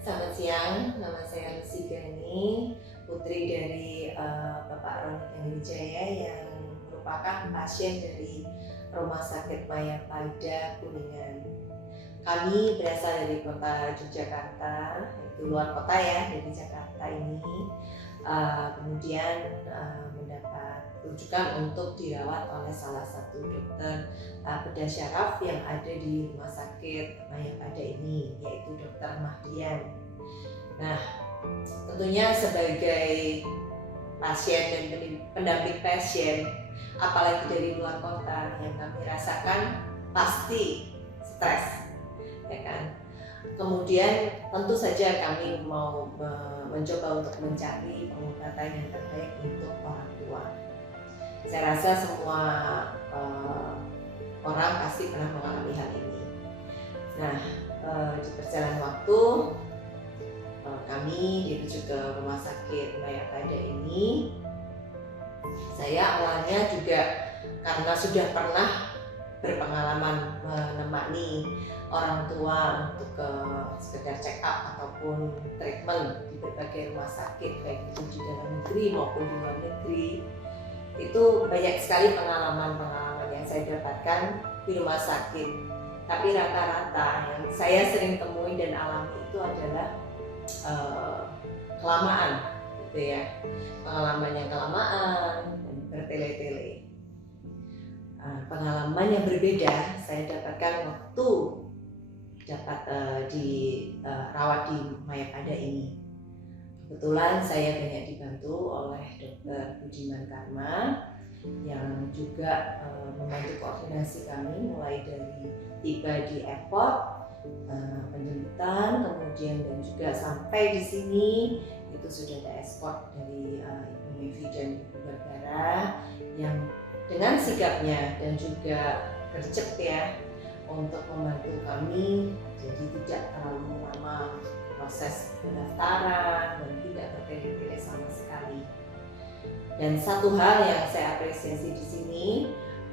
Selamat siang, nama saya Lucy Gani, putri dari Bapak Roni Wijaya yang merupakan pasien dari Rumah Sakit Mayapada Kuningan. Kami berasal dari kota Yogyakarta, itu luar kota ya, dari Jakarta ini. Kemudian mendapat rujukan untuk dirawat oleh salah satu dokter bedah syaraf yang ada di Rumah Sakit Mayapada ini, yaitu Dr. Mahdian. Nah, tentunya sebagai pasien dan pendamping pasien, apalagi dari luar kota, yang kami rasakan pasti stres, ya kan? Kemudian tentu saja kami mau mencoba untuk mencari pengobatan yang terbaik untuk orang tua. Saya rasa semua orang pasti pernah mengalami hal ini. Nah, di perjalanan waktu kami dirujuk ke Rumah Sakit Mayapada ini. Saya awalnya juga karena sudah pernah berpengalaman menemani orang tua untuk ke sekedar check up ataupun treatment di berbagai rumah sakit, baik itu di dalam negeri maupun di luar negeri. Itu banyak sekali pengalaman yang saya dapatkan di rumah sakit. Tapi rata-rata yang saya sering temui dan alami itu adalah kelamaan, gitu ya. Pengalaman yang kelamaan dan bertele-tele. Pengalaman yang berbeda saya dapatkan waktu dapat dirawat di Mayapada ini. Kebetulan saya banyak dibantu oleh Dr. Budiman Karma yang juga membantu koordinasi kami mulai dari tiba di airport, penjemputan, kemudian dan juga sampai di sini itu sudah ada escort dari Ibu Mevi dan Ibu Barbara yang dengan sigapnya dan juga gercep ya untuk membantu kami, jadi tidak terlalu lama proses pendaftaran dan tidak bertele-tele sama sekali. Dan satu hal yang saya apresiasi di sini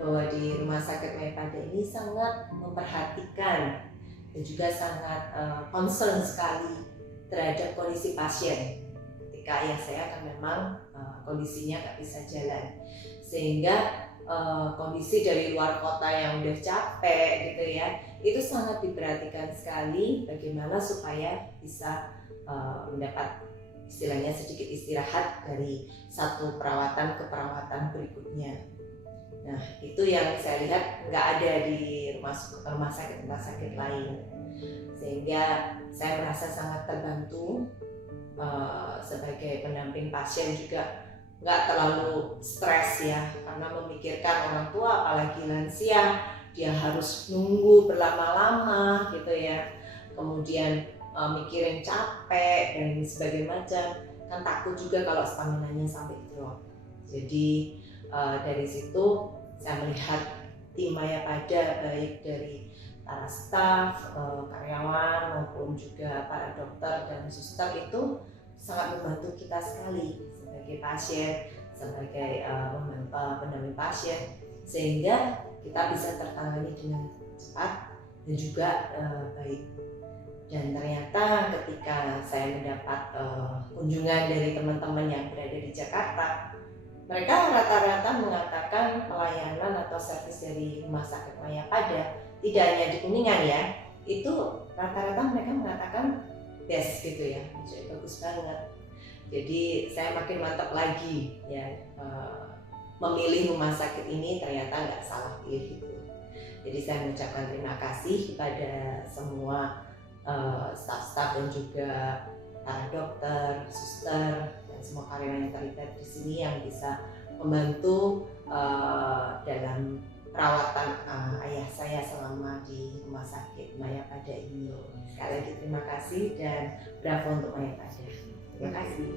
bahwa di Rumah Sakit Mayapada ini sangat memperhatikan dan juga sangat concern sekali terhadap kondisi pasien ketika ayah saya kan memang kondisinya nggak bisa jalan, sehingga kondisi dari luar kota yang udah capek gitu ya, itu sangat diperhatikan sekali bagaimana supaya bisa mendapat istilahnya sedikit istirahat dari satu perawatan ke perawatan berikutnya. Nah, itu yang saya lihat nggak ada di rumah sakit lain, sehingga saya merasa sangat terbantu sebagai pendamping pasien, juga nggak terlalu stres ya, karena memikirkan orang tua apalagi lansia, dia harus nunggu berlama-lama gitu ya, kemudian mikirin capek dan sebagainya macam, kan takut juga kalau stamina-nya sampai drop. Jadi dari situ saya melihat tim Mayapada baik dari para staf, karyawan maupun juga para dokter dan suster itu sangat membantu kita sekali sebagai pasien, sebagai pendamping pasien, sehingga kita bisa tertangani dengan cepat dan juga baik. Dan ternyata ketika saya mendapat kunjungan dari teman-teman yang berada di Jakarta, mereka rata-rata mengatakan pelayanan atau servis dari Rumah Sakit Mayapada tidak hanya di Kuningan ya, itu rata-rata mereka mengatakan best gitu ya, jadi bagus banget. Jadi saya makin mantap lagi ya, memilih rumah sakit ini ternyata nggak salah pilih gitu. Jadi saya mengucapkan terima kasih kepada semua staf-staf dan juga para dokter, suster, dan semua karyawan yang terlibat di sini yang bisa membantu dalam perawatan ayah saya selama di Rumah Sakit Mayapada ini. Sekali lagi terima kasih dan bravo untuk Mayapada. Terima kasih.